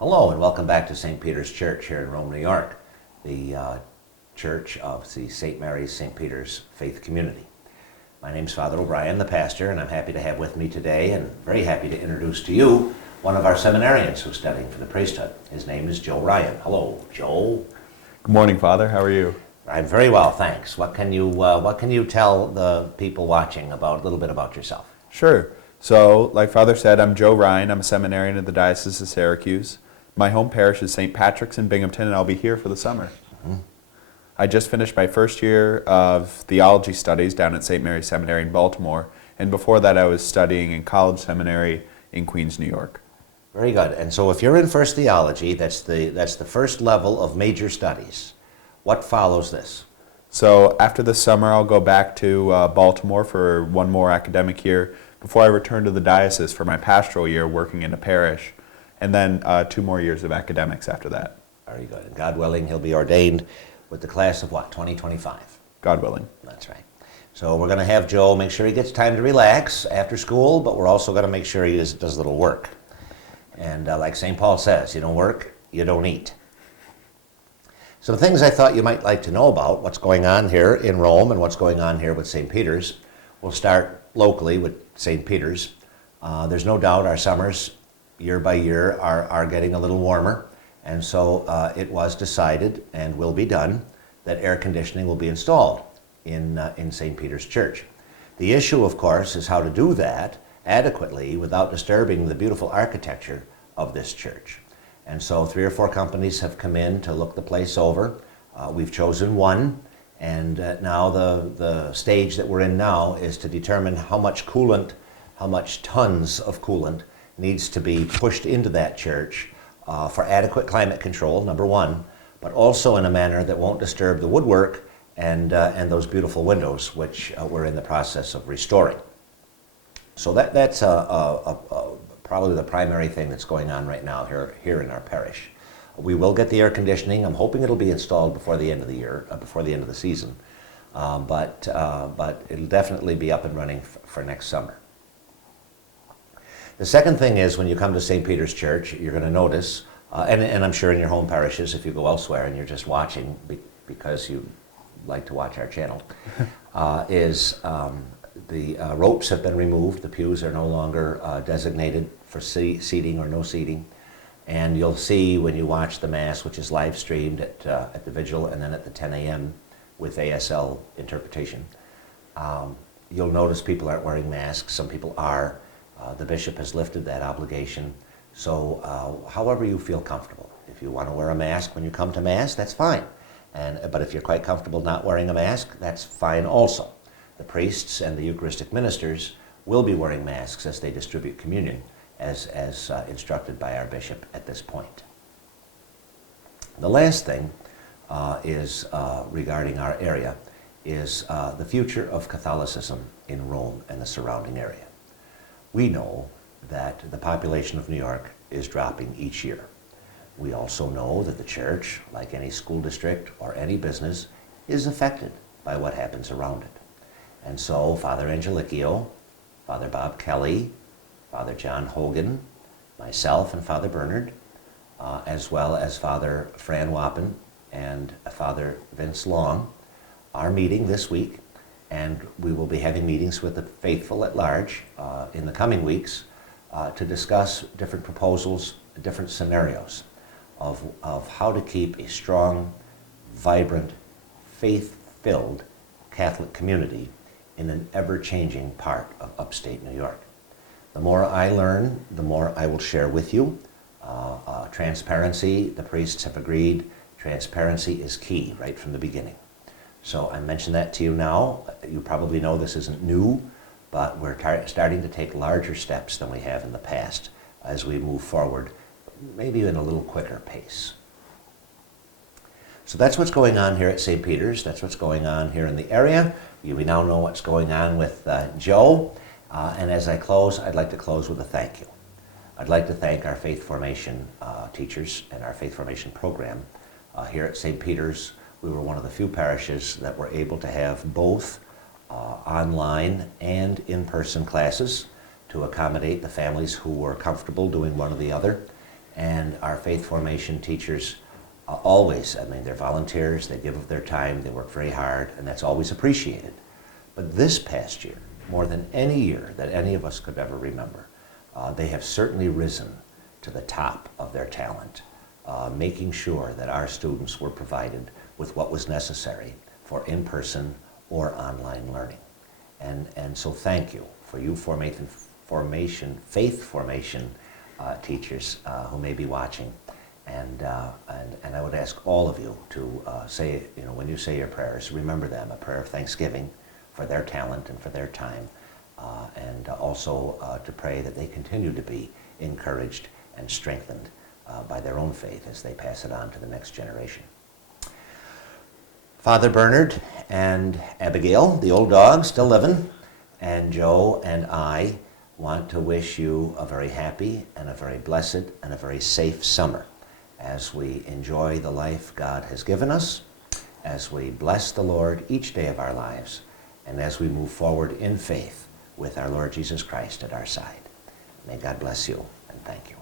Hello and welcome back to St. Peter's Church here in Rome, New York, the church of the St. Mary's St. Peter's Faith Community. My name's Father O'Brien, the pastor, and I'm happy to have with me today and very happy to introduce to you one of our seminarians who's studying for the priesthood. His name is Joe Ryan. Hello, Joe. Good morning, Father. How are you? I'm very well, thanks. What can you tell the people watching about a little bit about yourself? Sure. So, like Father said, I'm Joe Ryan. I'm a seminarian at the Diocese of Syracuse. My home parish is St. Patrick's in Binghamton, and I'll be here for the summer. Mm-hmm. I just finished my first year of theology studies down at St. Mary's Seminary in Baltimore, and before that I was studying in college seminary in Queens, New York. Very good. And so if you're in first theology, that's the first level of major studies. What follows this? So after the summer, I'll go back to Baltimore for one more academic year before I return to the diocese for my pastoral year working in a parish, and then 2 more years of academics after that. Very good. And God willing, he'll be ordained with the class of what, 2025? God willing. That's right. So we're going to have Joe make sure he gets time to relax after school, but we're also going to make sure he does a little work. And like St. Paul says, you don't work, you don't eat. Some things I thought you might like to know about what's going on here in Rome and what's going on here with St. Peter's. We'll start locally with St. Peter's. There's no doubt our summers, year by year, are getting a little warmer. And so it was decided, and will be done, that air conditioning will be installed in St. Peter's Church. The issue, of course, is how to do that adequately without disturbing the beautiful architecture of this church. And so 3 or 4 companies have come in to look the place over. We've chosen one, and now the stage that we're in now is to determine how much coolant, how much tons of coolant needs to be pushed into that church for adequate climate control, number one, but also in a manner that won't disturb the woodwork and those beautiful windows, which we're in the process of restoring. So that's probably the primary thing that's going on right now here in our parish. We will get the air conditioning. I'm hoping it'll be installed before the end of the year, before the end of the season, but it'll definitely be up and running for next summer. The second thing is when you come to St. Peter's Church, you're going to notice, and I'm sure in your home parishes, if you go elsewhere and you're just watching because you like to watch our channel, the ropes have been removed. The pews are no longer designated for seating or no seating. And you'll see when you watch the Mass, which is live streamed at the Vigil and then at the 10 a.m. with ASL interpretation, you'll notice people aren't wearing masks. Some people are. The bishop has lifted that obligation. So however you feel comfortable. If you want to wear a mask when you come to Mass, that's fine. But if you're quite comfortable not wearing a mask, that's fine also. The priests and the Eucharistic ministers will be wearing masks as they distribute communion, as instructed by our bishop at this point. The last thing is regarding our area is the future of Catholicism in Rome and the surrounding area. We know that the population of New York is dropping each year. We also know that the church, like any school district or any business, is affected by what happens around it. And so Father Angelicchio, Father Bob Kelly, Father John Hogan, myself and Father Bernard, as well as Father Fran Wappen and Father Vince Long, are meeting this week, and we will be having meetings with the faithful at large in the coming weeks to discuss different proposals, different scenarios of how to keep a strong, vibrant, faith-filled Catholic community in an ever-changing part of upstate New York. The more I learn, the more I will share with you. Transparency, the priests have agreed, transparency is key right from the beginning. So I mention that to you now. You probably know this isn't new, but we're starting to take larger steps than we have in the past as we move forward, maybe in a little quicker pace. So that's what's going on here at St. Peter's. That's what's going on here in the area. We now know what's going on with Joe. And as I close, I'd like to close with a thank you. I'd like to thank our faith formation teachers and our faith formation program here at St. Peter's. We were one of the few parishes that were able to have both online and in-person classes to accommodate the families who were comfortable doing one or the other. And our faith formation teachers always, I mean, they're volunteers, they give of their time, they work very hard, and that's always appreciated. But this past year, more than any year that any of us could ever remember, they have certainly risen to the top of their talent, making sure that our students were provided with what was necessary for in-person or online learning. And so thank you for you faith formation teachers who may be watching. And I would ask all of you to say, when you say your prayers, remember them, a prayer of thanksgiving for their talent and for their time, and also to pray that they continue to be encouraged and strengthened by their own faith as they pass it on to the next generation. Father Bernard and Abigail, the old dog, still living, and Joe and I want to wish you a very happy and a very blessed and a very safe summer as we enjoy the life God has given us, as we bless the Lord each day of our lives, and as we move forward in faith with our Lord Jesus Christ at our side. May God bless you, and thank you.